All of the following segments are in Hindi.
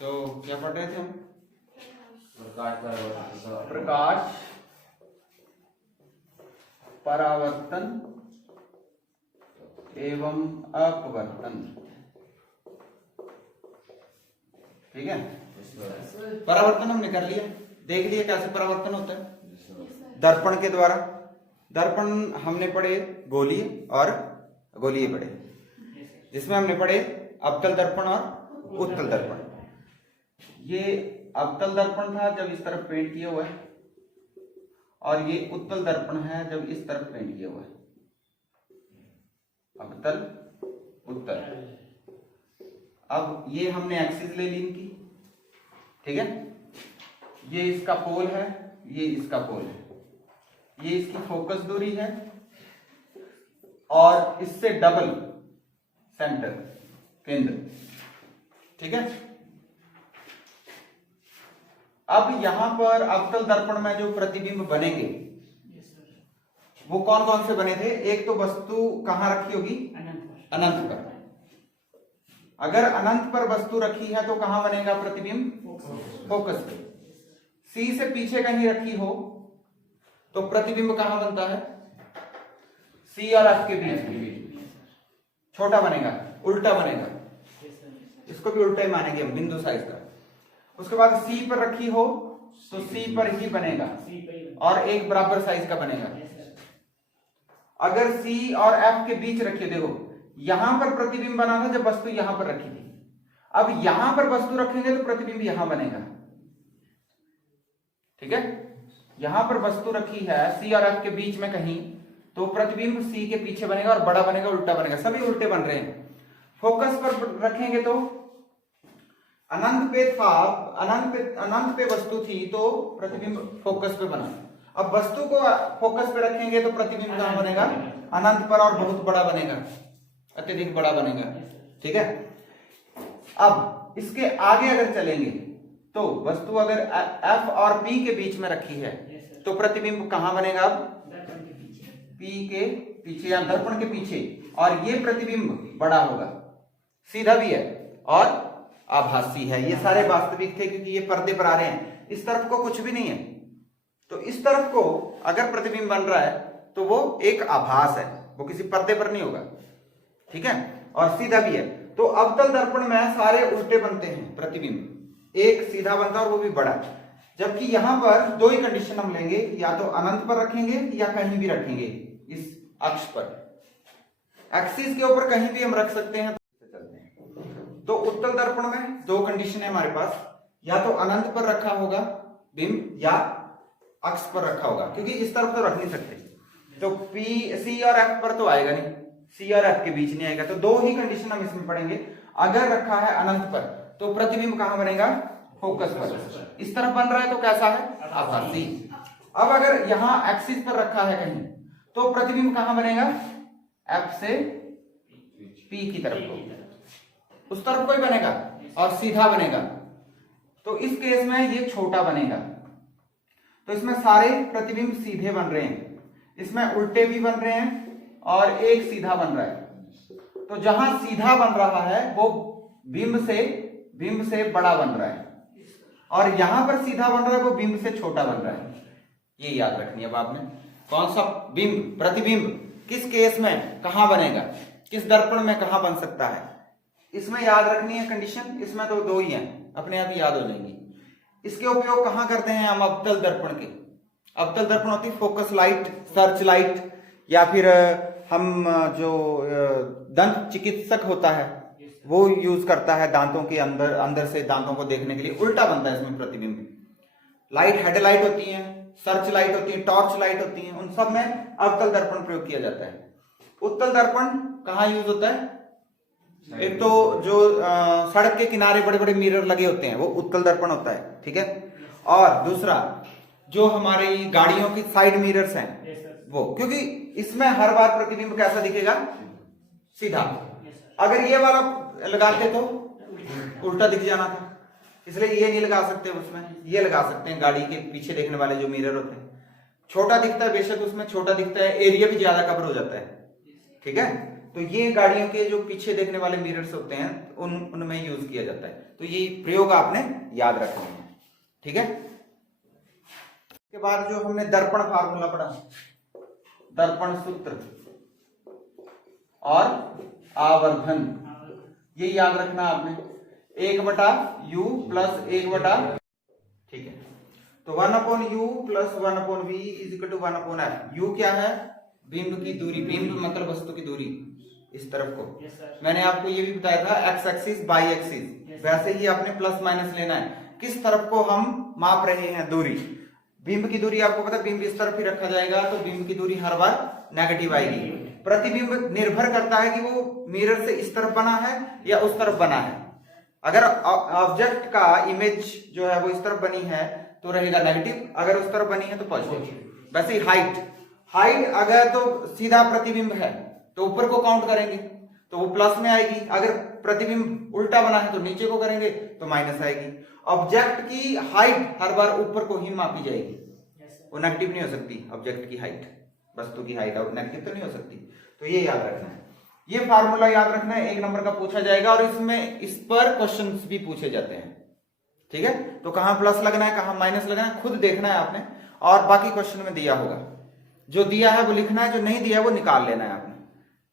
तो क्या पढ़ रहे थे हम? प्रकाश परावर्तन एवं अपवर्तन। ठीक है, परावर्तन हमने कर लिया, देख लिया कैसे परावर्तन होता है दर्पण के द्वारा। दर्पण हमने पढ़े गोलीय और गोलीय पढ़े, जिसमें हमने पढ़े अवतल दर्पण और उत्तल दर्पण। ये अवतल दर्पण था जब इस तरफ पेंट किया हुआ है, और ये उत्तल दर्पण है जब इस तरफ पेंट किया हुआ है। अवतल उत्तल। अब ये हमने एक्सिस ले ली इनकी, ठीक है। ये इसका पोल है, ये इसका पोल है, ये इसकी फोकस दूरी है, और इससे डबल सेंटर केंद्र, ठीक है। अब यहां पर अवतल दर्पण में जो प्रतिबिंब बनेंगे वो कौन कौन से बने थे? एक तो वस्तु कहां रखी होगी? अनंत पर। अगर अनंत पर वस्तु रखी है तो कहां बनेगा प्रतिबिंब? फोकस पे। सी से पीछे कहीं रखी हो तो प्रतिबिंब कहां बनता है? सी और एफ के बीच छोटा बनेगा, उल्टा बनेगा, इसको भी उल्टा ही मानेंगे हम, बिंदु साइज का। उसके बाद सी पर रखी हो तो सी पर ही बनेगा और एक बराबर साइज का बनेगा। अगर सी और एफ के बीच रखिए, देखो यहां पर प्रतिबिंब बना था जब वस्तु यहां पर रखी थी, अब यहां पर वस्तु रखेंगे तो प्रतिबिंब यहां बनेगा, ठीक है। यहां पर वस्तु रखी है सी और एफ के बीच में कहीं, तो प्रतिबिंब सी के पीछे बनेगा और बड़ा बनेगा, उल्टा बनेगा, सभी उल्टे बन रहे हैं। फोकस पर रखेंगे तो अनंत पे था, अनंत पे वस्तु थी तो प्रतिबिंब फोकस पे बना। अब वस्तु को फोकस पे रखेंगे तो प्रतिबिंब कहां बनेगा? अनंत पर, और बहुत बड़ा बनेगा, अत्यधिक बड़ा बनेगा, ठीक है। अब इसके आगे अगर चलेंगे तो वस्तु अगर F और P के बीच में रखी है तो प्रतिबिंब कहां बनेगा? अब P के पीछे या दर्पण के पीछे, और ये प्रतिबिंब बड़ा होगा, सीधा भी है और आभासी है। ये सारे वास्तविक थे क्योंकि ये पर्दे पर आ रहे हैं, इस तरफ को कुछ भी नहीं है, तो इस तरफ को अगर प्रतिबिंब बन रहा है तो वो एक आभास है, वो किसी पर्दे पर नहीं होगा, ठीक है, और सीधा भी है। तो अवतल दर्पण में सारे उल्टे बनते हैं प्रतिबिंब, एक सीधा बनता है और वो भी बड़ा। जबकि यहां पर दो ही कंडीशन हम लेंगे, या तो अनंत पर रखेंगे या कहीं भी रखेंगे, इस अक्ष पर, एक्सिस के ऊपर कहीं भी हम रख सकते हैं। तो उत्तल दर्पण में दो कंडीशन है हमारे पास, या तो अनंत पर रखा होगा बिंब या अक्ष पर रखा होगा, क्योंकि इस तरफ तो रख नहीं सकते, तो पी सी और एफ पर तो आएगा नहीं, सी और एफ के बीच नहीं आएगा। तो दो ही कंडीशन हम इसमें पढ़ेंगे। अगर रखा है अनंत पर तो प्रतिबिंब कहां बनेगा? फोकस पर। इस तरफ बन रहा है तो कैसा है? आभासी। अब अगर यहां एक्सिस पर रखा है कहीं तो प्रतिबिंब कहां बनेगा? एफ से पी की तरफ को, उस तरफ को ही बनेगा और सीधा बनेगा। तो इस केस में ये छोटा बनेगा। तो इसमें सारे प्रतिबिंब सीधे बन रहे हैं, इसमें उल्टे भी बन रहे हैं और एक सीधा बन रहा है। तो जहां सीधा बन रहा है वो बिंब से बड़ा बन रहा है, और यहां पर सीधा बन रहा है वो बिंब से छोटा बन रहा है। ये याद रखनी है अब आपने, कौन सा बिंब प्रतिबिंब किस केस में कहां बनेगा, किस दर्पण में कहां बन सकता है, इसमें याद रखनी है कंडीशन। इसमें तो दो ही हैं, अपने आप ही याद हो जाएंगी। इसके उपयोग कहां करते हैं हम? अवतल दर्पण के। अवतल दर्पण होती है फोकस लाइट, सर्च लाइट, या फिर हम जो दंत चिकित्सक होता है वो यूज करता है दांतों के अंदर से दांतों को देखने के लिए, उल्टा बनता है इसमें प्रतिबिंब। लाइट हेडलाइट होती है, सर्च लाइट होती है, टॉर्च लाइट होती है, उन सब में अवतल दर्पण प्रयोग किया जाता है। उत्तल दर्पण कहां यूज होता है? एक तो जो सड़क के किनारे बड़े बड़े मिरर लगे होते हैं वो उत्तल दर्पण होता है, ठीक है। और दूसरा जो हमारी गाड़ियों की साइड मिरर्स हैं वो, क्योंकि इसमें हर बार प्रतिबिंब कैसा दिखेगा? सीधा। अगर ये वाला लगाते तो उल्टा दिख जाना था, इसलिए ये नहीं लगा सकते उसमें, ये लगा सकते हैं गाड़ी के पीछे देखने वाले जो मिरर होते हैं। छोटा दिखता है बेशक, उसमें छोटा दिखता है, एरिया भी ज्यादा कवर हो जाता है, ठीक है। तो ये गाड़ियों के जो पीछे देखने वाले मिरर्स होते हैं उनमें यूज किया जाता है। तो ये प्रयोग आपने याद रखना है, ठीक है। इसके बाद जो हमने दर्पण फार्मूला पढ़ा, दर्पण सूत्र और आवर्धन, ये याद रखना आपने, 1/u प्लस 1/, ठीक है। तो 1/u plus 1/v is equal to 1/f। u क्या है? बिंब की दूरी, बिंब मतलब वस्तु की दूरी इस तरफ को। मैंने आपको ये भी बताया था एक्स एक्सिस बाई एक्सिस, वैसे ही आपने प्लस माइनस लेना है। किस तरफ को हम माप रहे हैं दूरी, बिंब की दूरी आपको पता है बिंब इस तरफ ही रखा जाएगा, तो बिंब की दूरी हर बार नेगेटिव आएगी। प्रतिबिंब निर्भर करता है कि वो मिरर से इस तरफ बना है या उस तरफ बना है। अगर ऑब्जेक्ट का इमेज जो है वो इस तरफ बनी है तो रहेगा नेगेटिव, अगर उस तरफ बनी है तो पॉजिटिव। वैसे ही हाइट अगर तो सीधा प्रतिबिंब है तो ऊपर को काउंट करेंगे तो वो प्लस में आएगी, अगर प्रतिबिंब उल्टा बना है तो नीचे को करेंगे तो माइनस आएगी। ऑब्जेक्ट की हाइट हर बार ऊपर को ही मापी जाएगी, वो नेगेटिव नहीं हो सकती। ऑब्जेक्ट की हाइट, वस्तु की हाइट और नेगेटिव तो नहीं हो सकती। तो ये याद रखना है, ये फार्मूला याद रखना है, 1 नंबर का पूछा जाएगा और इसमें इस पर क्वेश्चंस भी पूछे जाते हैं, ठीक है। तो कहां प्लस लगना है कहां माइनस लगना है खुद देखना है आपने, और बाकी क्वेश्चन में दिया होगा, जो दिया है वो लिखना है, जो नहीं दिया है वो निकाल लेना है आपने,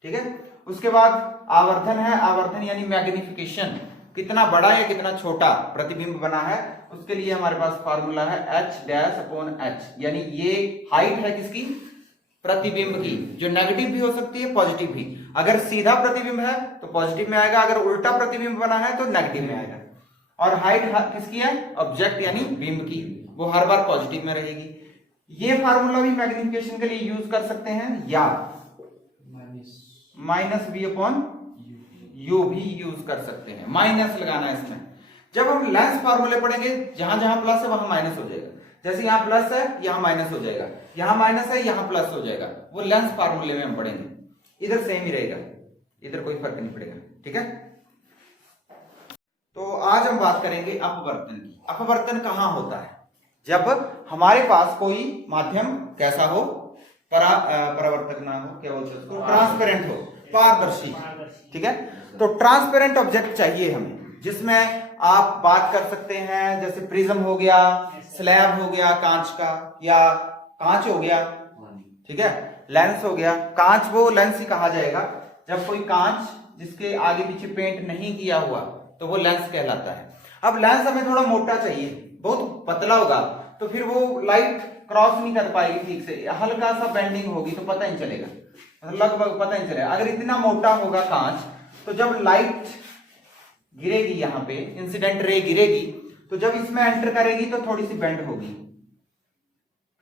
ठीक है। उसके बाद आवर्धन है, आवर्धन यानी मैग्निफिकेशन, कितना बड़ा या कितना छोटा प्रतिबिंब बना है, उसके लिए हमारे पास फार्मूला है h'/h, यानी ये हाइट है किसकी? प्रतिबिंब की, जो नेगेटिव भी हो सकती है पॉजिटिव भी। अगर सीधा प्रतिबिंब है तो पॉजिटिव में आएगा, अगर उल्टा प्रतिबिंब बना है तो नेगेटिव में आएगा। और हाइट किसकी है? ऑब्जेक्ट यानी बिंब की, वो हर बार पॉजिटिव में रहेगी। ये फार्मूला भी मैग्निफिकेशन के लिए यूज कर सकते हैं, या -v/u भी यूज कर सकते हैं। माइनस लगाना है इसमें। जब हम लेंस फार्मूले पढ़ेंगे, जहां जहां प्लस है वहां माइनस हो जाएगा। जैसे यहां प्लस है यहां माइनस हो जाएगा, यहां माइनस है यहां प्लस हो जाएगा, वो लेंस फार्मूले में हम पढ़ेंगे। इधर सेम ही रहेगा, इधर कोई फर्क नहीं पड़ेगा, ठीक है। तो आज हम बात करेंगे अपवर्तन की। अपवर्तन कहां होता है? जब हमारे पास कोई माध्यम कैसा हो, परावर्तक ना हो, क्या बोलते हैं उसको, ट्रांसपेरेंट हो, पारदर्शी, ठीक है। तो ट्रांसपेरेंट ऑब्जेक्ट चाहिए हमें, जिसमें आप बात कर सकते हैं, जैसे प्रिज्म हो गया, स्लैब हो गया कांच का, या कांच हो गया, ठीक है, लेंस हो गया। कांच वो लेंस ही कहा जाएगा जब कोई कांच जिसके आगे पीछे पेंट नहीं किया हुआ तो वो लेंस कहलाता है। अब लेंस हमें थोड़ा मोटा चाहिए, बहुत पतला होगा तो फिर वो लाइट क्रॉस नहीं कर पाएगी ठीक से, हल्का सा बेंडिंग होगी तो पता नहीं चलेगा, लगभग पता नहीं चलेगा। अगर इतना मोटा होगा कांच तो जब लाइट गिरेगी, यहाँ पे इंसिडेंट रे गिरेगी, तो जब इसमें एंटर करेगी तो थोड़ी सी बेंड होगी,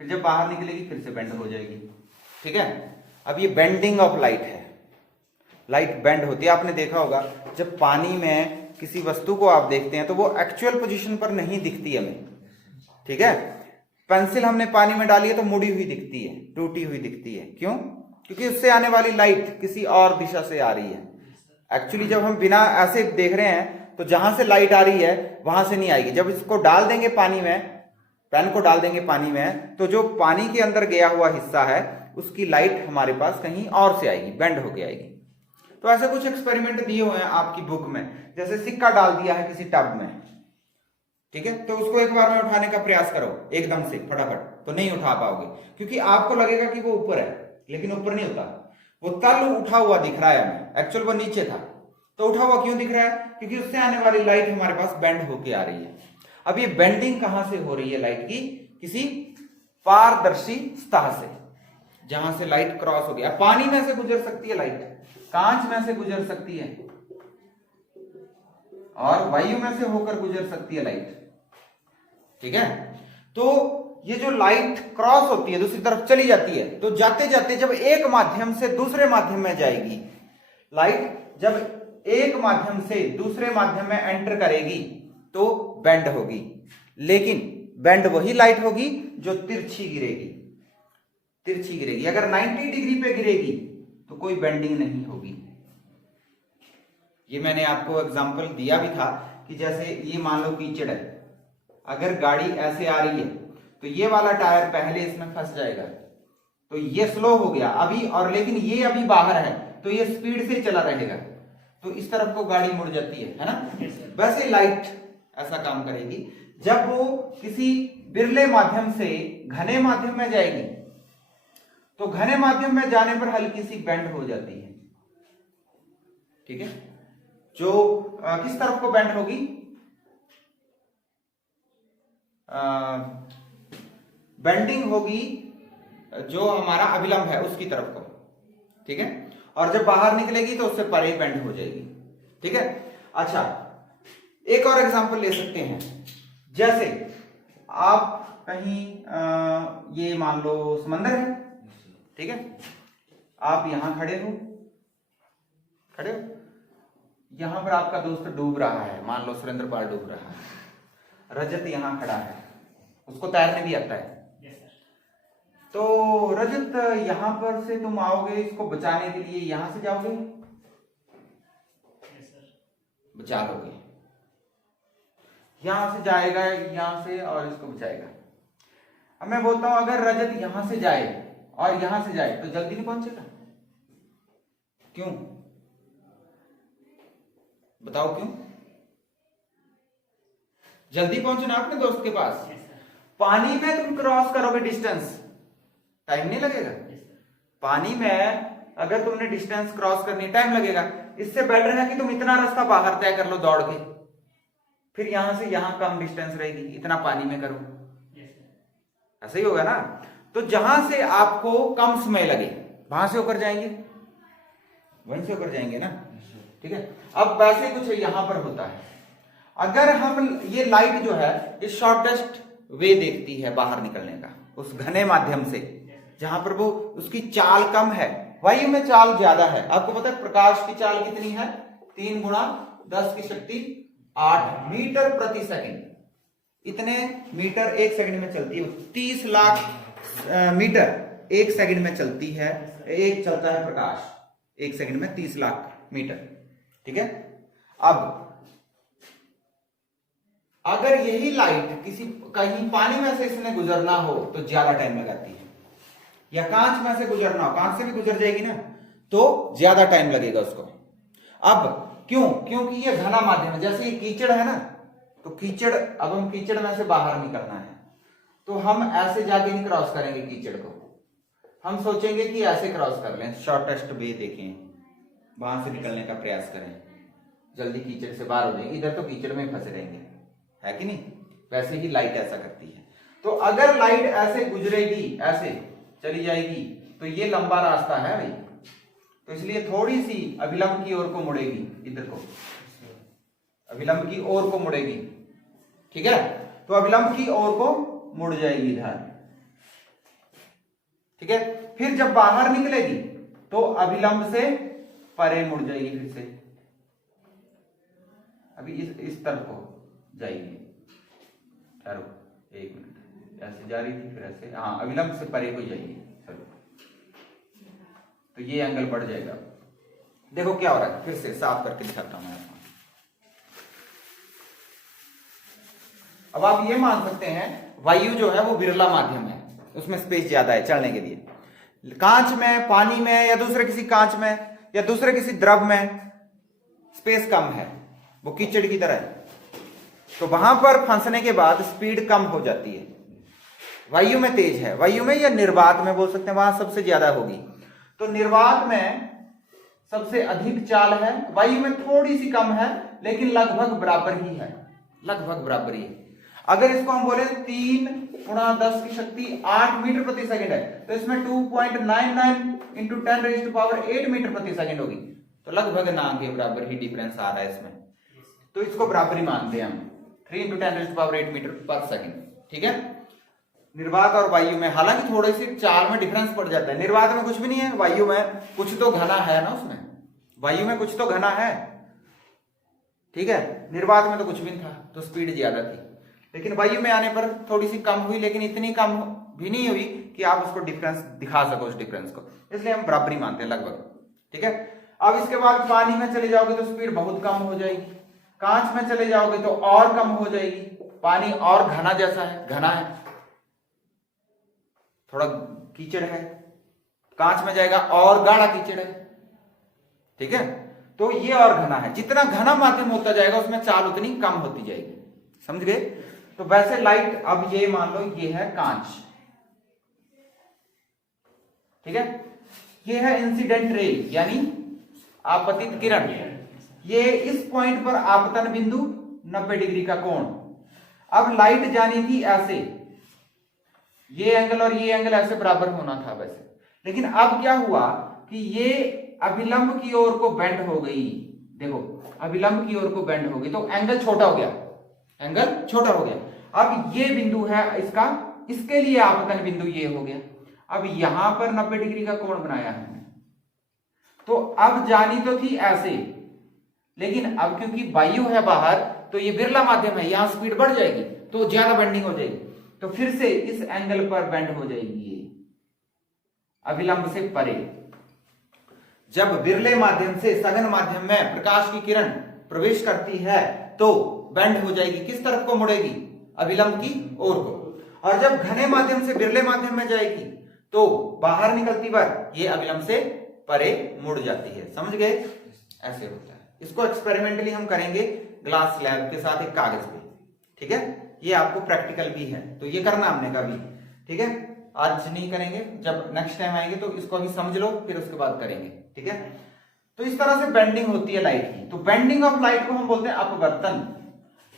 फिर जब बाहर निकलेगी फिर से बेंड हो जाएगी, ठीक है। अब ये बेंडिंग ऑफ लाइट है, लाइट बेंड होती है। आपने देखा होगा जब पानी में किसी वस्तु को आप देखते हैं तो वो एक्चुअल पोजीशन पर नहीं दिखती हमें, ठीक है। पेंसिल हमने पानी में डाली है तो मुड़ी हुई दिखती है, टूटी हुई दिखती है, क्यों? क्योंकि उससे आने वाली लाइट किसी और दिशा से आ रही है। एक्चुअली जब हम बिना ऐसे देख रहे हैं तो जहां से लाइट आ रही है वहां से नहीं आएगी। जब इसको डाल देंगे पानी में, पेन को डाल देंगे पानी में, तो जो पानी के अंदर गया हुआ हिस्सा है उसकी लाइट हमारे पास कहीं और से आएगी, बेंड होके आएगी। तो ऐसे कुछ एक्सपेरिमेंट दिए हुए हैं आपकी बुक में, जैसे सिक्का डाल दिया है किसी टब में, ठीक है, तो उसको एक बार में उठाने का प्रयास करो एकदम से फटाफट, तो नहीं उठा पाओगे, क्योंकि आपको लगेगा कि वो ऊपर है, लेकिन ऊपर नहीं होता, वो तल उठा हुआ दिख रहा है हमें, एक्चुअल वो नीचे था। तो उठा हुआ क्यों दिख रहा है? क्योंकि उससे आने वाली लाइट हमारे पास बेंड होके आ रही है। अब ये बेंडिंग कहां से हो रही है लाइट की? किसी पारदर्शी सतह से, जहां से लाइट क्रॉस हो गया। पानी में से गुजर सकती है लाइट, कांच में से गुजर सकती है, और वायु में से होकर गुजर सकती है लाइट, ठीक है। तो ये जो लाइट क्रॉस होती है, दूसरी तरफ चली जाती है, तो जाते जाते जब एक माध्यम से दूसरे माध्यम में जाएगी, लाइट जब एक माध्यम से दूसरे माध्यम में एंटर करेगी तो बेंड होगी, लेकिन बेंड वही लाइट होगी जो तिरछी गिरेगी, तिरछी गिरेगी। अगर 90 डिग्री पे गिरेगी तो कोई बेंडिंग नहीं होगी। ये मैंने आपको एग्जांपल दिया भी था कि जैसे ये मान लो कीचड़ है, अगर गाड़ी ऐसे आ रही है तो ये वाला टायर पहले इसमें फंस जाएगा, तो ये स्लो हो गया अभी, और लेकिन ये अभी बाहर है, तो ये स्पीड से चला रहेगा, तो इस तरफ को गाड़ी मुड़ जाती है ना। वैसे लाइट ऐसा काम करेगी, जब वो किसी बिरले माध्यम से घने माध्यम में जाएगी तो घने माध्यम में जाने पर हल्की सी बेंड हो जाती है, ठीक है। जो किस तरफ को बेंड होगी, बेंडिंग होगी जो हमारा अभिलंब है उसकी तरफ को, ठीक है। और जब बाहर निकलेगी तो उससे परे बेंड हो जाएगी, ठीक है। अच्छा, एक और एग्जांपल ले सकते हैं। जैसे आप कहीं ये मान लो समंदर है, ठीक है। आप यहां खड़े हो, यहां पर आपका दोस्त डूब रहा है, मान लो सुरेंद्र पाल डूब रहा है, रजत यहां खड़ा है, उसको तैरने भी आता है। तो रजत, यहां पर से तुम आओगे इसको बचाने के लिए, यहां से जाओगे, बचा लोगे, यहां से जाएगा यहां से और इसको बचाएगा। अब मैं बोलता हूं अगर रजत यहां से जाए और यहां से जाए तो जल्दी नहीं पहुंचेगा, क्यों बताओ क्यों? जल्दी पहुंचना अपने दोस्त के पास। पानी में तुम क्रॉस करोगे डिस्टेंस, टाइम नहीं लगेगा। पानी में अगर तुमने डिस्टेंस क्रॉस करनी, टाइम लगेगा। इससे बेटर है कि तुम इतना रास्ता बाहर तय कर लो दौड़ के, फिर यहां से यहां कम डिस्टेंस रहेगी, इतना पानी में करो, ऐसा ही होगा ना। तो जहां से आपको कम समय लगे वहां से होकर जाएंगे, वहीं से होकर जाएंगे ना, ठीक है। अब वैसे कुछ यहां पर होता है, अगर हम ये लाइट जो है ये शॉर्टेस्ट वे देखती है बाहर निकलने का उस घने माध्यम से, जहां पर वो उसकी चाल कम है, वायु में चाल ज्यादा है। आपको पता है प्रकाश की चाल कितनी है? 3 गुणा 10 की शक्ति 8 मीटर प्रति सेकंड। इतने मीटर एक सेकंड में चलती है, 30 लाख मीटर एक सेकंड में चलती है, एक चलता है प्रकाश एक सेकंड में 30 लाख मीटर, ठीक है। अब अगर यही लाइट किसी कहीं पानी में से इसने गुजरना हो तो ज्यादा टाइम लगाती है, या कांच में से गुजरना हो, कांच से भी गुजर जाएगी ना, तो ज्यादा टाइम लगेगा उसको। अब क्यों? क्योंकि ये घना माध्यम है। जैसे ये कीचड़ है ना, तो कीचड़, अब हम कीचड़ में से बाहर निकलना है तो हम ऐसे जाके नहीं क्रॉस करेंगे कीचड़ को, हम सोचेंगे कि ऐसे क्रॉस कर लें, शॉर्टेस्ट वे देखें, वहां से निकलने का प्रयास करें, जल्दी कीचड़ से बाहर हो जाएंगे। इधर तो कीचड़ में फंसे रहेंगे, है कि नहीं? वैसे ही लाइट ऐसा करती है। तो अगर लाइट ऐसे गुजरेगी, ऐसे चली जाएगी, तो ये लंबा रास्ता है भाई, तो इसलिए थोड़ी सी अभिलंब की ओर को मुड़ेगी, इधर को अभिलंब की ओर को मुड़ेगी, ठीक है। तो अभिलंब की ओर को मुड़ जाएगी इधर, ठीक है। फिर जब बाहर निकलेगी तो अभिलंब से परे मुड़ जाएगी, फिर से अभी इस तरफ को जाएगी। ठहरो 1 मिनट, ऐसे जा रही थी फिर ऐसे, हाँ अभिलंब से परे को जाएगी, चलो तो ये एंगल बढ़ जाएगा। देखो क्या हो रहा है, फिर से साफ करके दिखाता हूं मैं आपको। अब आप ये मान सकते हैं वायु जो है वो विरला माध्यम है, उसमें स्पेस ज्यादा है चलने के लिए। कांच में, पानी में, या दूसरे किसी कांच में या दूसरे किसी द्रव में स्पेस कम है, वो कीचड़ की तरह है, तो वहां पर फंसने के बाद स्पीड कम हो जाती है। वायु में तेज है, वायु में या निर्वात में बोल सकते हैं, वहां सबसे ज्यादा होगी। तो निर्वात में सबसे अधिक चाल है, वायु में थोड़ी सी कम है, लेकिन लगभग बराबर ही है, लगभग बराबर ही है। अगर इसको हम बोले 3 गुणा 10 की शक्ति 8 मीटर प्रति सेकंड है, तो इसमें 2.99 इंटू 10⁸ मीटर प्रति सेकंड होगी, तो लगभग ना के बराबर ही डिफरेंस आ रहा है इसमें, तो इसको बराबर ही मानते हैं हम, 3 इंटू 10⁸ मीटर पर सेकंड, ठीक है। निर्वात और वायु में हालांकि थोड़ी सी चाल में डिफरेंस पड़ जाता है, निर्वात में कुछ भी नहीं है, वायु में कुछ तो घना है ना, उसमें वायु में कुछ तो घना है, ठीक है। निर्वात में तो कुछ भी नहीं था, तो स्पीड ज्यादा थी, लेकिन वायु में आने पर थोड़ी सी कम हुई, लेकिन इतनी कम भी नहीं हुई कि आप उसको डिफरेंस दिखा सको उस डिफरेंस को, इसलिए हम बराबरी मानते हैं लगभग, ठीक है। अब इसके बाद पानी में चले जाओगे तो स्पीड बहुत कम हो जाएगी, कांच में चले जाओगे तो और कम हो जाएगी, पानी और घना जैसा है, घना है, थोड़ा कीचड़ है, कांच में जाएगा और गाढ़ा कीचड़ है, ठीक है, तो ये और घना है, जितना घना माध्यम होता जाएगा उसमें चाल उतनी कम होती जाएगी, समझ गए। तो वैसे लाइट, अब ये मान लो ये है कांच, ठीक है, ये है इंसिडेंट रे यानी आपतित किरण, ये इस पॉइंट पर आपतन बिंदु 90 डिग्री का कोण। अब लाइट जानी थी ऐसे, ये एंगल और ये एंगल ऐसे बराबर होना था वैसे, लेकिन अब क्या हुआ कि ये अभिलंब की ओर को बेंड हो गई, देखो अभिलंब की ओर को बेंड हो गई, तो एंगल छोटा हो गया, एंगल छोटा हो गया। अब ये बिंदु है इसका, इसके लिए आपतन बिंदु ये हो गया। अब यहां पर 90 डिग्री का कोण बनाया है, तो अब जानी तो थी ऐसे, लेकिन अब क्योंकि वायु है बाहर, तो ये बिरला माध्यम है, यहां स्पीड बढ़ जाएगी तो ज्यादा बेंडिंग हो जाएगी, तो फिर से इस एंगल पर बेंड हो जाएगी ये अभिलंब से परे। जब बिरले माध्यम से सघन माध्यम में प्रकाश की किरण प्रवेश करती है तो बेंड हो जाएगी, किस तरफ को मुड़ेगी, अभिलंब की ओर को। और जब घने माध्यम से बिरले माध्यम में जाएगी तो बाहर निकलती बार ये अभिलंब से परे मुड़ जाती है, समझ गए, ऐसे होता है। इसको एक्सपेरिमेंटली हम करेंगे ग्लास स्लैब के साथ एक कागज पे, ठीक है, ये आपको प्रैक्टिकल भी है तो ये करना हमने कभी, ठीक है, आज नहीं करेंगे, जब नेक्स्ट टाइम आएंगे तो इसको अभी समझ लो फिर उसके बाद करेंगे, ठीक है। तो इस तरह से बेंडिंग होती है लाइट की, तो बेंडिंग ऑफ लाइट को हम बोलते हैं अपवर्तन।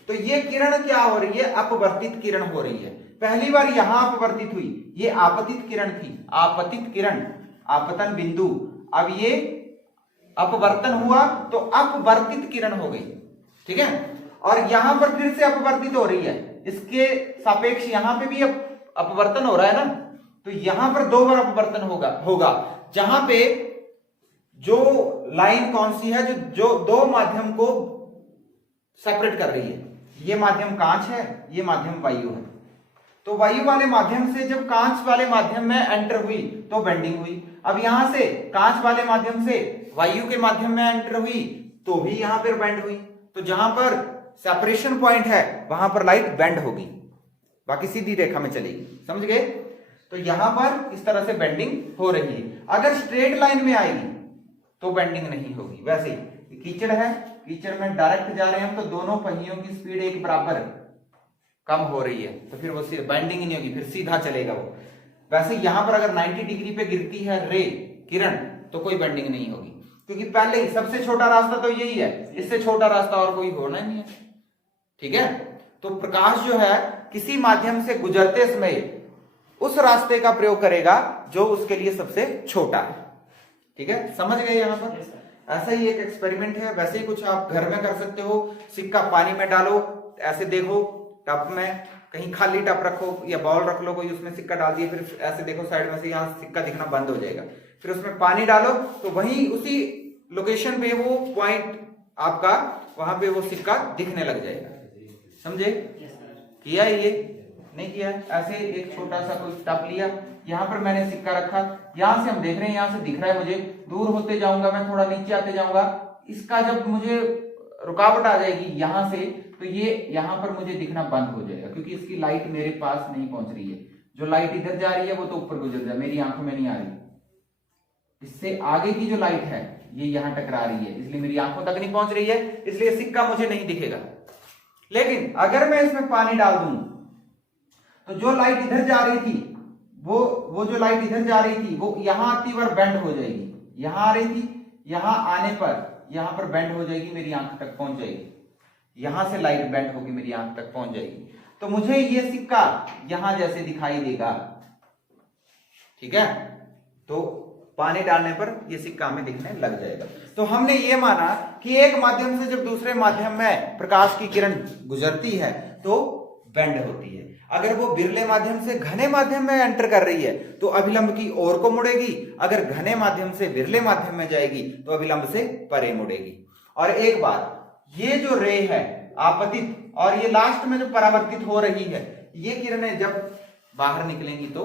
तो ये किरण क्या हो रही है, अपवर्तित किरण हो रही है। पहली बार यहां अपवर्तित हुई, ये आपतित किरण थी, आपतित किरण, आपतन बिंदु, अब ये अपवर्तन हुआ तो अपवर्तित किरण हो गई, ठीक है, और यहां पर फिर से अपवर्तित हो रही है, इसके सापेक्ष यहां पे भी अपवर्तन हो रहा है ना, तो यहां पर 2 बार अपवर्तन होगा जहां पे जो लाइन कौन सी है, जो 2 माध्यम को सेपरेट कर रही है, ये माध्यम कांच है, ये माध्यम वायु है। तो वायु वाले माध्यम से जब कांच वाले माध्यम में एंटर हुई तो बेंडिंग हुई, अब यहां से कांच वाले माध्यम से वायु के माध्यम में एंटर हुई तो भी यहां पर बेंड हुई। तो जहां पर सेपरेशन पॉइंट है वहां पर लाइट बेंड होगी, बाकी सीधी रेखा में चलेगी, समझ गए। तो यहां पर इस तरह से बेंडिंग हो रही है। अगर स्ट्रेट लाइन में आएगी तो बेंडिंग नहीं होगी। वैसे ही कीचड़ है, कीचड़ में डायरेक्ट जा रहे हैं हम तो दोनों पहियों की स्पीड एक बराबर कम हो रही है, तो फिर वो बेंडिंग ही नहीं होगी, फिर सीधा चलेगा वो। वैसे यहां पर अगर 90 डिग्री पे गिरती है रे किरण तो कोई बेंडिंग नहीं होगी, क्योंकि पहले ही सबसे छोटा रास्ता तो यही है, इससे छोटा रास्ता और कोई होना ही नहीं है, ठीक है। तो प्रकाश जो है किसी माध्यम से गुजरते समय उस रास्ते का प्रयोग करेगा जो उसके लिए सबसे छोटा है, ठीक है, समझ गए यहां पर। ऐसा ही एक एक्सपेरिमेंट है, वैसे ही कुछ आप घर में कर सकते हो। सिक्का पानी में डालो, ऐसे देखो टब में, कहीं खाली टब रखो या बाउल रख लो कोई, उसमें सिक्का डाल दिए, फिर ऐसे देखो साइड में से यहाँ सिक्का दिखना बंद हो जाएगा, फिर उसमें पानी डालो तो वहीं उसी लोकेशन पे वो पॉइंट आपका, वहां पे वो सिक्का दिखने लग जाएगा, समझे। किया है ये, नहीं किया है। ऐसे एक छोटा सा कोई टब लिया, यहाँ पर मैंने सिक्का रखा, यहां से हम देख रहे हैं, यहां से दिख रहा है मुझे, दूर होते जाऊंगा मैं, थोड़ा नीचे आते जाऊंगा, इसका जब मुझे रुकावट आ जाएगी यहां से, तो ये यहां पर मुझे दिखना बंद हो जाएगा, क्योंकि इसकी लाइट मेरे पास नहीं पहुंच रही है। जो लाइट इधर जा रही है वो तो ऊपर गुजर जाए, मेरी आंखों में नहीं आ रही, इससे आगे की जो लाइट है ये यहां टकरा रही है, इसलिए मेरी आंखों तक नहीं पहुंच रही है, इसलिए सिक्का मुझे नहीं दिखेगा। लेकिन अगर मैं इसमें पानी डाल दूं तो जो लाइट इधर जा रही थी, वो जो लाइट इधर जा रही थी वो यहां आती बार बेंड हो जाएगी, यहां आ रही थी, यहां आने पर यहां पर बेंड हो जाएगी, मेरी आंख तक पहुंच जाएगी, यहां से लाइट बेंड होगी, मेरी आंख तक पहुंच जाएगी, तो मुझे ये सिक्का यहां जैसे दिखाई देगा, ठीक है। तो पानी डालने पर ये सिक्का हमें दिखने लग जाएगा। तो हमने ये माना कि एक माध्यम से जब दूसरे माध्यम में प्रकाश की किरण गुजरती है तो बेंड होती है। अगर वो बिरले माध्यम से घने माध्यम में एंटर कर रही है तो अभिलंब की ओर को मुड़ेगी, अगर घने माध्यम से बिरले माध्यम में जाएगी तो अभिलंब से परे मुड़ेगी। और एक बात, ये जो रे है आपतित और ये लास्ट में जो परावर्तित हो रही है, ये किरणें जब बाहर निकलेंगी तो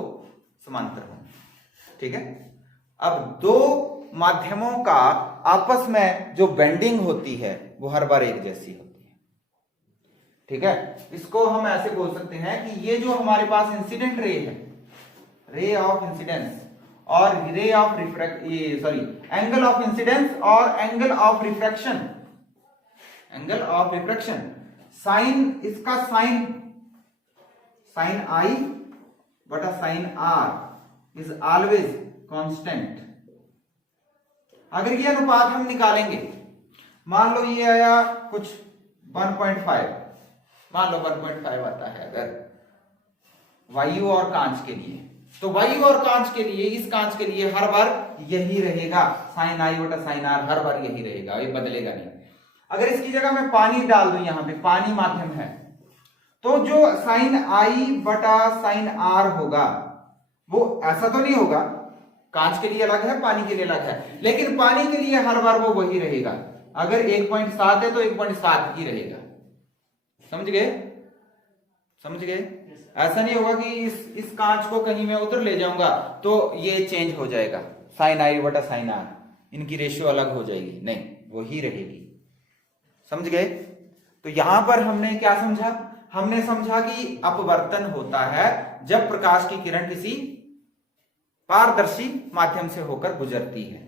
समांतर होंगी, ठीक है। अब 2 माध्यमों का आपस में जो बेंडिंग होती है वो हर बार एक जैसी होती है, ठीक है। इसको हम ऐसे बोल सकते हैं कि ये जो हमारे पास इंसिडेंट रे है, रे ऑफ इंसिडेंस, और ray of angle of incidence और एंगल ऑफ रिफ्रैक्शन, साइन, इसका साइन आई बटा sine R is always constant. अगर ये अनुपात हम निकालेंगे, मान लो ये आया कुछ 1.5, मान लो 1.5 आता है अगर वायु और कांच के लिए, तो वायु और कांच के लिए, इस कांच के लिए हर बार यही रहेगा, साइन आई बटा साइन आर हर बार यही रहेगा, ये बदलेगा नहीं। अगर इसकी जगह मैं पानी डाल दूं, यहां पे पानी माध्यम है, तो जो साइन आई बटा साइन आर होगा वो ऐसा तो नहीं होगा, कांच के लिए अलग है, पानी के लिए अलग है, लेकिन पानी के लिए हर बार वो वही रहेगा। अगर 1.7 है तो 1.7 ही रहेगा। समझ गए? ऐसा नहीं होगा कि इस कांच को कहीं मैं उधर ले जाऊंगा तो ये चेंज हो जाएगा, साइन आई बटा साइन आर, इनकी रेशियो अलग हो जाएगी, नहीं, वो ही रहेगी। समझ गए? तो यहां पर हमने क्या समझा? हमने समझा कि अपवर्तन होता है जब प्रकाश की किरण किसी पारदर्शी माध्यम से होकर गुजरती है।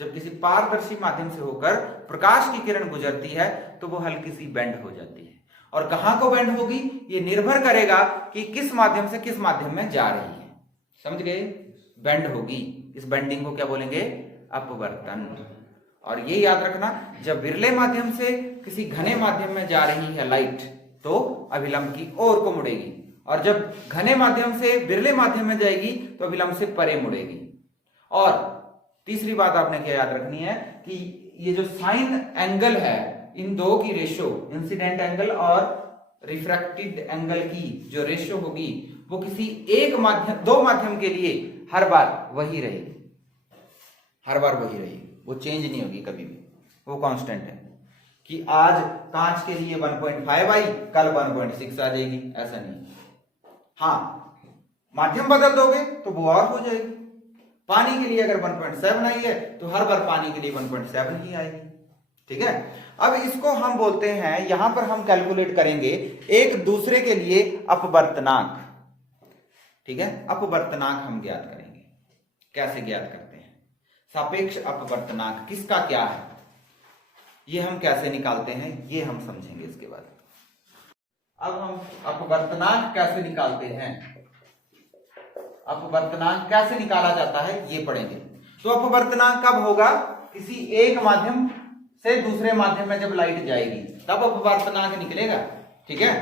जब किसी पारदर्शी माध्यम से होकर प्रकाश की किरण गुजरती है तो वो हल्की सी बेंड हो जाती है। और कहां को बेंड होगी, ये निर्भर करेगा कि किस माध्यम से किस माध्यम में जा रही है। समझ गए? बेंड होगी, इस बेंडिंग को क्या बोलेंगे? अपवर्तन। और ये याद रखना, जब विरले माध्यम से किसी घने माध्यम में जा रही है लाइट तो अभिलंब की ओर को मुड़ेगी, और जब घने माध्यम से विरले माध्यम में जाएगी तो अभिलंब से परे मुड़ेगी। और तीसरी बात आपने क्या याद रखनी है कि ये जो साइन एंगल है, इन दो की रेशो, इंसिडेंट एंगल और रिफ्रैक्टेड एंगल की जो रेशो होगी वो किसी एक माध्यम, दो माध्यम के लिए हर बार वही रहेगी, हर बार वही रहेगी, वो चेंज नहीं होगी कभी भी, वो कांस्टेंट है। कि आज कांच के लिए 1.5 आई, कल 1.6 आ जाएगी, ऐसा नहीं। हाँ, माध्यम बदल दोगे तो वो और हो जाएगी। पानी के लिए अगर 1.7 आई है तो हर बार पानी के लिए 1.7 ही आएगी। ठीक है? अब इसको हम बोलते हैं, यहां पर हम कैलकुलेट करेंगे एक दूसरे के लिए अपवर्तनांक। ठीक है? अपवर्तनांक हम ज्ञात करेंगे। कैसे ज्ञात करते हैं? सापेक्ष अपवर्तनांक किसका क्या है, ये हम कैसे निकालते हैं, ये हम समझेंगे इसके बाद। अब हम अपवर्तनांक कैसे निकालते हैं, अपवर्तनांक कैसे निकाला जाता है ये पढ़ेंगे। तो अपवर्तनांक कब होगा? किसी एक माध्यम से दूसरे माध्यम में जब लाइट जाएगी तब अपवर्तनांक निकलेगा। ठीक है?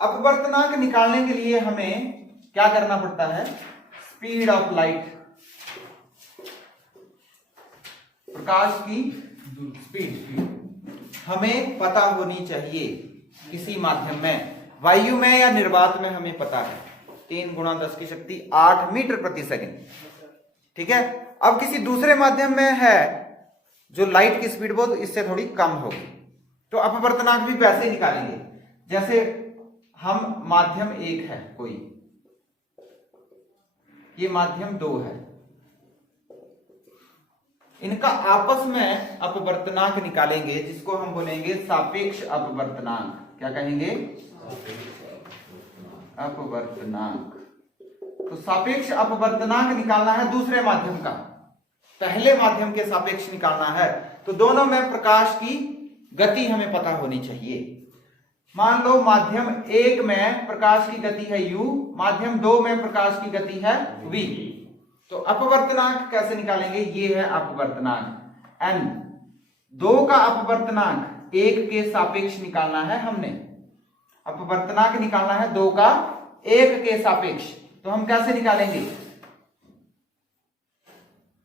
अपवर्तनांक निकालने के लिए हमें क्या करना पड़ता है? स्पीड ऑफ लाइट, प्रकाश की स्पीड हमें पता होनी चाहिए। किसी माध्यम में, वायु में या निर्वात में हमें पता है 3 × 10⁸ मीटर प्रति सेकंड। ठीक है? अब किसी दूसरे माध्यम में है जो लाइट की स्पीड बहुत इससे थोड़ी कम होगी, तो अपवर्तनांक भी वैसे ही निकालेंगे। जैसे हम माध्यम 1 है कोई, ये माध्यम 2 है, इनका आपस में अपवर्तनांक निकालेंगे जिसको हम बोलेंगे सापेक्ष अपवर्तनांक। क्या कहेंगे? अपवर्तनांक। तो सापेक्ष अपवर्तनांक निकालना है दूसरे माध्यम का, पहले माध्यम के सापेक्ष निकालना है, तो दोनों में प्रकाश की गति हमें पता होनी चाहिए। मान लो माध्यम 1 में प्रकाश की गति है u, माध्यम 2 में प्रकाश की गति है v। तो अपवर्तनांक कैसे निकालेंगे? ये है अपवर्तनांक n। 2 का अपवर्तनांक 1 के सापेक्ष निकालना है हमने, अपवर्तनांक निकालना है 2 का 1 के सापेक्ष। तो हम कैसे निकालेंगे?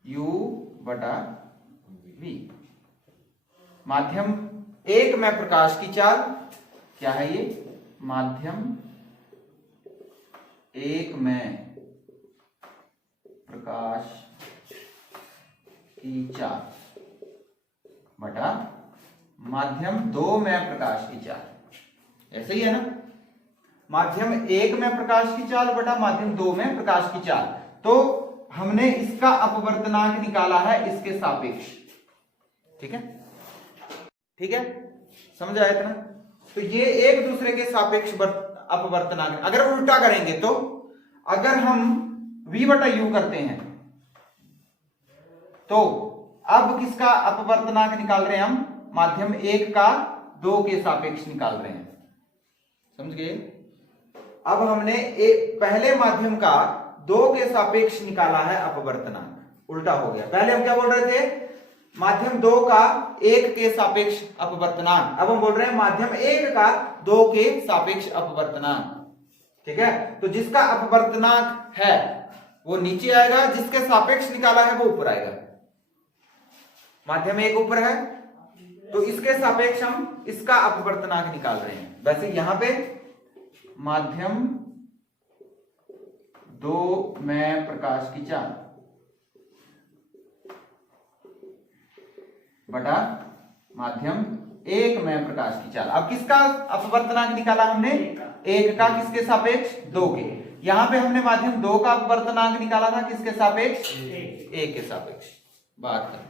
u बटा v। माध्यम 1 में प्रकाश की चाल क्या है? ये माध्यम 1 में प्रकाश की चाल बटा माध्यम 2 में प्रकाश की चाल। ऐसे ही है ना? माध्यम 1 में प्रकाश की चाल बटा माध्यम 2 में प्रकाश की चाल। तो हमने इसका अपवर्तनांक निकाला है इसके सापेक्ष। ठीक है? ठीक है? समझ आया इतना? तो ये एक दूसरे के सापेक्ष अपवर्तनांक। अगर उल्टा करेंगे तो, अगर हम v बटा u करते हैं तो अब किसका अपवर्तनांक निकाल रहे हैं हम? माध्यम 1 का 2 के सापेक्ष निकाल रहे हैं, समझ गए? अब हमने पहले माध्यम का 2 के सापेक्ष निकाला है अपवर्तनांक, उल्टा हो गया। पहले हम क्या बोल रहे थे? माध्यम 2 का 1 के सापेक्ष अपवर्तनांक। अब हम बोल रहे हैं माध्यम 1 का 2 के सापेक्ष अपवर्तनांक। ठीक है, तो जिसका अपवर्तनांक है वो नीचे आएगा, जिसके सापेक्ष निकाला है वो ऊपर आएगा। माध्यम 1 ऊपर है तो इसके सापेक्ष हम इसका अपवर्तनांक निकाल रहे हैं। वैसे यहां पे माध्यम 2 में प्रकाश की चाल बटा माध्यम 1 में प्रकाश की चाल। अब किसका अपवर्तनांक निकाला हमने? 1 का, किसके सापेक्ष? 2 के। यहां पे हमने माध्यम 2 का अपवर्तनांक निकाला था, किसके सापेक्ष? 1 के सापेक्ष। बात करें,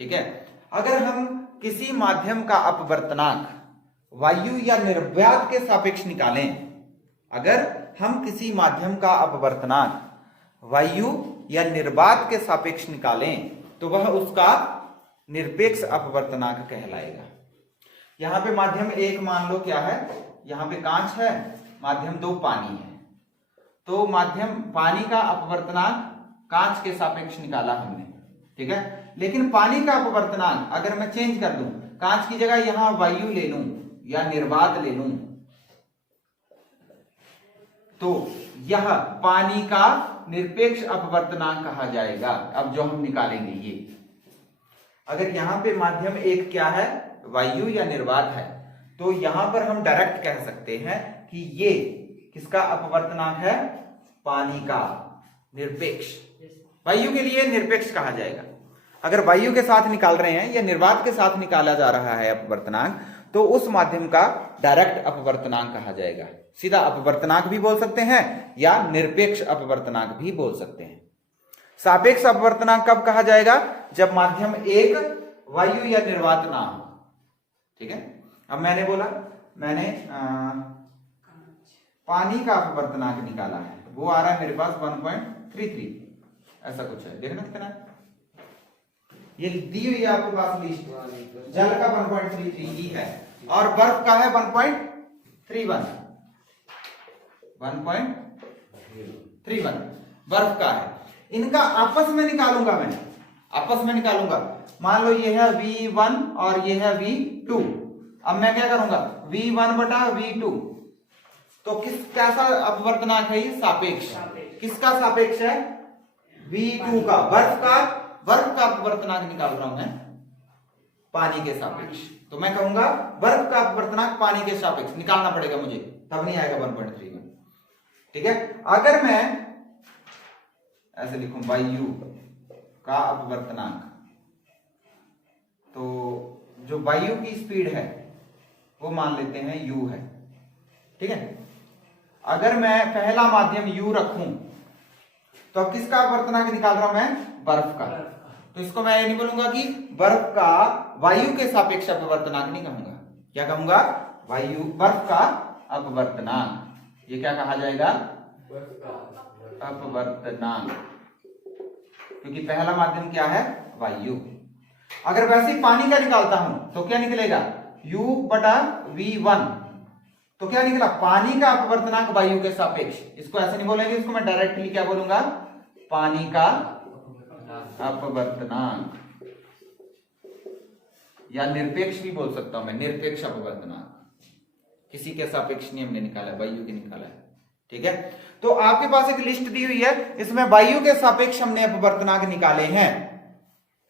ठीक है। अगर हम किसी माध्यम का अपवर्तनांक वायु या निर्वात के सापेक्ष निकालें, अगर हम किसी माध्यम का अपवर्तनांक वायु या निर्वात के सापेक्ष निकालें तो वह उसका निरपेक्ष अपवर्तनांक कहलाएगा। यहां पे माध्यम 1 मान लो क्या है? यहां पे कांच है, माध्यम 2 पानी है, तो माध्यम पानी का अपवर्तनांक कांच के सापेक्ष निकाला हमने, ठीक है। लेकिन पानी का अपवर्तनांक अगर मैं चेंज कर दूं, कांच की जगह यहां वायु ले लूं या निर्वात ले लूं, तो यह पानी का निरपेक्ष अपवर्तनांक कहा जाएगा। अब जो हम निकालेंगे ये, अगर यहां पे माध्यम 1 क्या है? वायु या निर्वात है, तो यहां पर हम डायरेक्ट कह सकते हैं कि ये किसका अपवर्तनांक है? पानी का निरपेक्ष। वायु के लिए निरपेक्ष कहा जाएगा। अगर वायु के साथ निकाल रहे हैं या निर्वात के साथ निकाला जा रहा है अपवर्तनांक, तो उस माध्यम का डायरेक्ट अपवर्तनांक कहा जाएगा। सीधा अपवर्तनांक भी बोल सकते हैं या निरपेक्ष अपवर्तनांक भी बोल सकते हैं। सापेक्ष अपवर्तनांक कब कहा जाएगा? जब माध्यम 1 वायु या निर्वात ना हो, ठीक है। अब मैंने बोला, मैंने पानी का अपवर्तनांक निकाला है, वो आ रहा है मेरे पास 1.33, ऐसा कुछ है, देखना कितना है। ये दी हुई है आपके पास लिस्ट, जल का 1.33 ही है और बर्फ का है 1.31 बर्फ का है। इनका आपस में निकालूंगा मैं, आपस में निकालूंगा। मान लो ये है V1 और ये है V2। अब मैं क्या करूंगा? V1 बटा V2, तो कैसा अपवर्तनांक है ये? सापेक्ष। किसका सापेक्ष है? V2 का। बर्फ का अपवर्तनांक निकाल रहा हूं मैं पानी के सापेक्ष, तो मैं कहूंगा बर्फ का अपवर्तनांक पानी के सापेक्ष निकालना पड़ेगा मुझे, तब नहीं आएगा 1.31, ठीक है। अगर मैं ऐसे लिखूं वायु का अपवर्तनांक, तो जो वायु की स्पीड है वो मान लेते हैं u है, ठीक है। अगर मैं पहला माध्यम u रखूं तो अब किसका अपवर्तनांक निकाल रहा हूं मैं? बर्फ का। तो इसको मैं ये नहीं बोलूंगा कि बर्फ का वायु के सापेक्ष अपवर्तनांक, नहीं कहूंगा। क्या कहूंगा? वायु बर्फ का अपवर्तनांक। ये क्या कहा जाएगा? अपवर्तनांक, क्योंकि पहला माध्यम क्या है? वायु। अगर वैसे ही पानी का निकालता हूं तो क्या निकलेगा? u बटा V1, तो क्या निकला? पानी का अपवर्तनांक वायु के सापेक्ष। इसको ऐसे नहीं बोलेंगे, इसको मैं डायरेक्टली क्या बोलूंगा? पानी का अपवर्तनांक, या निरपेक्ष भी बोल सकता हूं मैं, निरपेक्ष अपवर्तनांक। किसी के सापेक्ष नहीं हमने निकाला है, वायु के निकाला है, ठीक है। तो आपके पास एक लिस्ट दी हुई है, इसमें वायु के सापेक्ष हमने अपवर्तनांक निकाले हैं।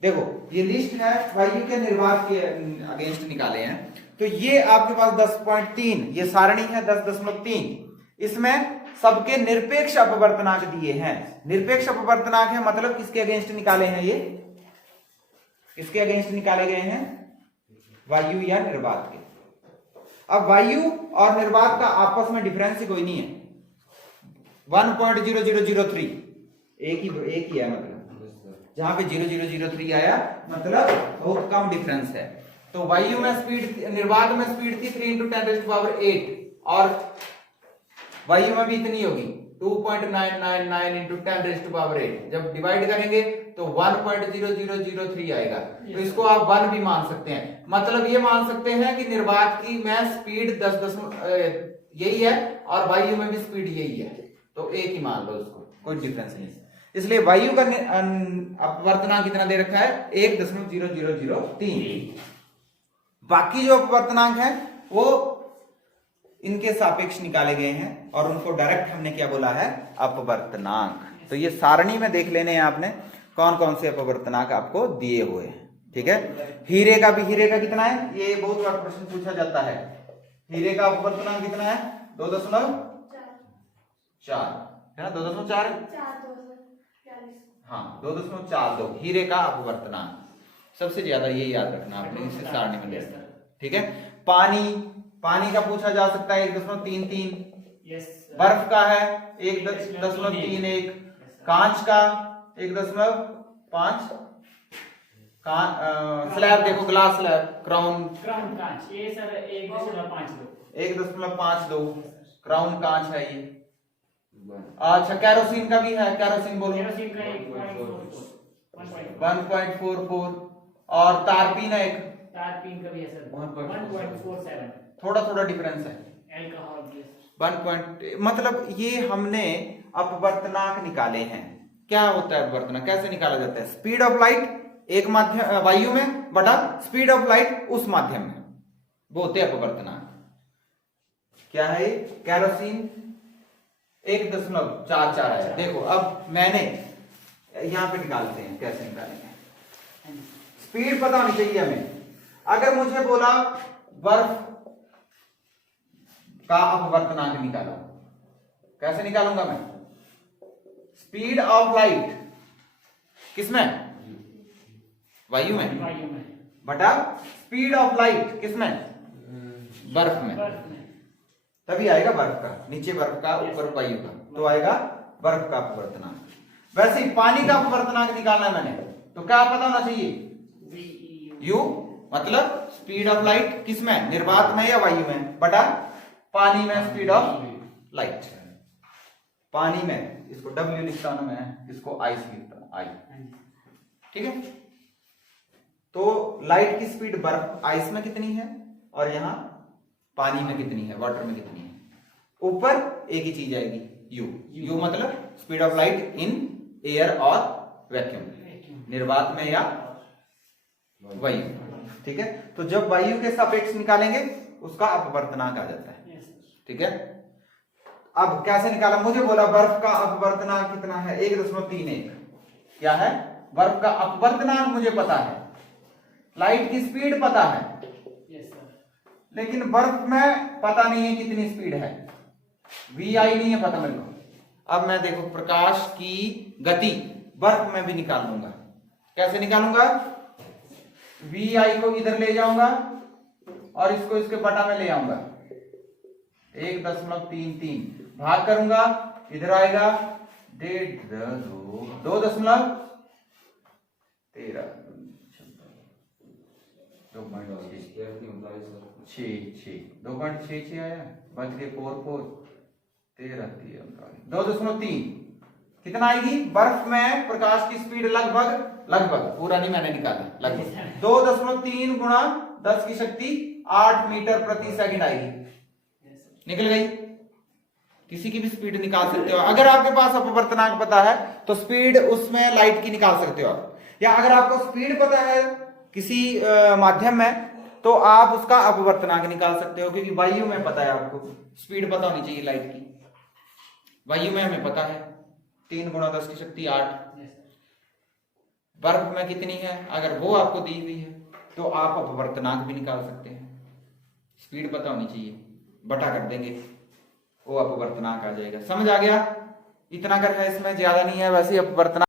देखो ये लिस्ट है, वायु के निर्वात के अगेंस्ट निकाले हैं। तो ये आपके पास 10.3, ये सारणी है 10.3, इसमें सबके निरपेक्ष अपवर्तनांक दिए हैं। निरपेक्ष अपवर्तनांक है मतलब किसके अगेंस्ट निकाले हैं? ये किसके अगेंस्ट निकाले गए हैं? वायु या निर्वात के। अब वायु और निर्वात का आपस में डिफरेंस ही कोई नहीं है, 1.0003, एक ही है, मतलब जहां पे 0003 आया मतलब बहुत कम डिफरेंस है। तो वायु में स्पीड, निर्वात में स्पीड थी 3 × 10⁸, और वायु में भी इतनी होगी 2.999 × 10⁸। जब डिवाइड करेंगे तो तो 1.0003 आएगा। तो इसको आप 1 भी मान सकते हैं, मतलब ये मान सकते हैं कि निर्वात की में स्पीड 10 यही है और वायु में भी स्पीड यही है, तो एक ही मान लो इसको, कोई डिफरेंस नहीं। इसलिए वायु का अपवर्तनांक कितना दे रखा है 1.0003। बाकी जो अपवर्तनांक है वो इनके सापेक्ष निकाले गए हैं और उनको डायरेक्ट हमने क्या बोला है अपवर्तनांक। तो ये सारणी में देख लेने हैं आपने कौन कौन से अपवर्तनांक आपको दिए हुए हैं, ठीक है। हीरे का कितना है, ये बहुत बार प्रश्न पूछा जाता है। हीरे का अपवर्तनांक कितना है 2.4 है ना, 2.4 हाँ 2.42 हीरे का अपवर्तनांक सबसे ज्यादा, ये याद रखना आपने इसे सारणी में लेना, ठीक है। पानी का पूछा जा सकता है 1.33, बर्फ का है 1.31, कांच का 1.5, स्लैब देखो ग्लास स्लैब क्राउन कांच ये सर 1.52 क्राउन कांच है ये। अच्छा कैरोसिन का भी है, कैरोसिन बोलो 1.44 और तारपीन है तारपीन का भी है सर 1.47, थोड़ा डिफरेंस है अल्कोहल 1 मतलब ये हमने अपवर्तनांक निकाले हैं। क्या होता है अपवर्तनांक, कैसे निकाला जाता है, स्पीड ऑफ लाइट एक माध्यम वायु में बटा स्पीड ऑफ लाइट उस माध्यम में, वो होते हैं अपवर्तनांक। क्या है कैरोसिन 1.44 है। देखो अब मैंने यहां पे निकालते हैं, कैसे निकालेंगे, स्पीड पता होनी चाहिए हमें। अगर मुझे बोला बर्फ का अपवर्तनांक निकालो, कैसे निकालूंगा मैं, स्पीड ऑफ लाइट किसमें वायु में बटा स्पीड ऑफ लाइट किसमें बर्फ में, तभी आएगा बर्फ का, नीचे बर्फ का ऊपर वायु का, तो आएगा बर्फ का अपवर्तनांक। वैसे ही पानी का अपवर्तनांक निकालना है मैंने, तो क्या पता होना चाहिए यू मतलब स्पीड ऑफ लाइट किसमें निर्वात में या वायु में बटा पानी में स्पीड ऑफ लाइट। पानी में इसको W लिखता हूं मैं, इसको I लिखता हूं I, ठीक है। तो लाइट की स्पीड बर्फ आइस में कितनी है और यहां पानी में कितनी है, वाटर में कितनी है, ऊपर एक ही चीज आएगी U मतलब speed of light in air और वैक्यूम, निर्वात में या वायु, ठीक है। तो जब वायु के सापेक्ष निकालेंगे उसका अपवर्तनांक आ जाता है, ठीक है। अब कैसे निकाला, मुझे बोला बर्फ का अपवर्तनांक कितना है 1.31, क्या है बर्फ का अपवर्तनांक मुझे पता है, लाइट की स्पीड पता है, लेकिन बर्फ में पता नहीं है कितनी स्पीड है, VI नहीं है पता मेरे को। अब मैं देखो प्रकाश की गति बर्फ में भी निकाल लूंगा, कैसे निकालूंगा, VI को इधर ले जाऊंगा और इसको इसके बटा में ले आऊंगा 1.33, भाग करूंगा इधर आएगा 2.13 2.66 आया, बच गए 4 2.3 कितना आएगी, बर्फ में प्रकाश की स्पीड लगभग पूरा नहीं मैंने निकाला, लगभग 2.3 गुणा 10 की शक्ति 8 मीटर प्रति सेकंड आएगी, निकल गई। किसी की भी स्पीड निकाल सकते हो, अगर आपके पास अपवर्तनांक पता है तो स्पीड उसमें लाइट की निकाल सकते हो आप, या अगर आपको स्पीड पता है किसी माध्यम में तो आप उसका अपवर्तनांक निकाल सकते हो, क्योंकि वायु में पता है, आपको स्पीड पता होनी चाहिए लाइट की, वायु में हमें पता है 3 गुणा 10 की शक्ति 8, बर्फ में कितनी है अगर वो आपको दी हुई है तो आप अपवर्तनांक भी निकाल सकते हैं, स्पीड पता होनी चाहिए, बटा कर देंगे वो अपवर्तनांक आ जाएगा। समझ आ गया, इतना कर है, इसमें ज्यादा नहीं है वैसे अपवर्तनांक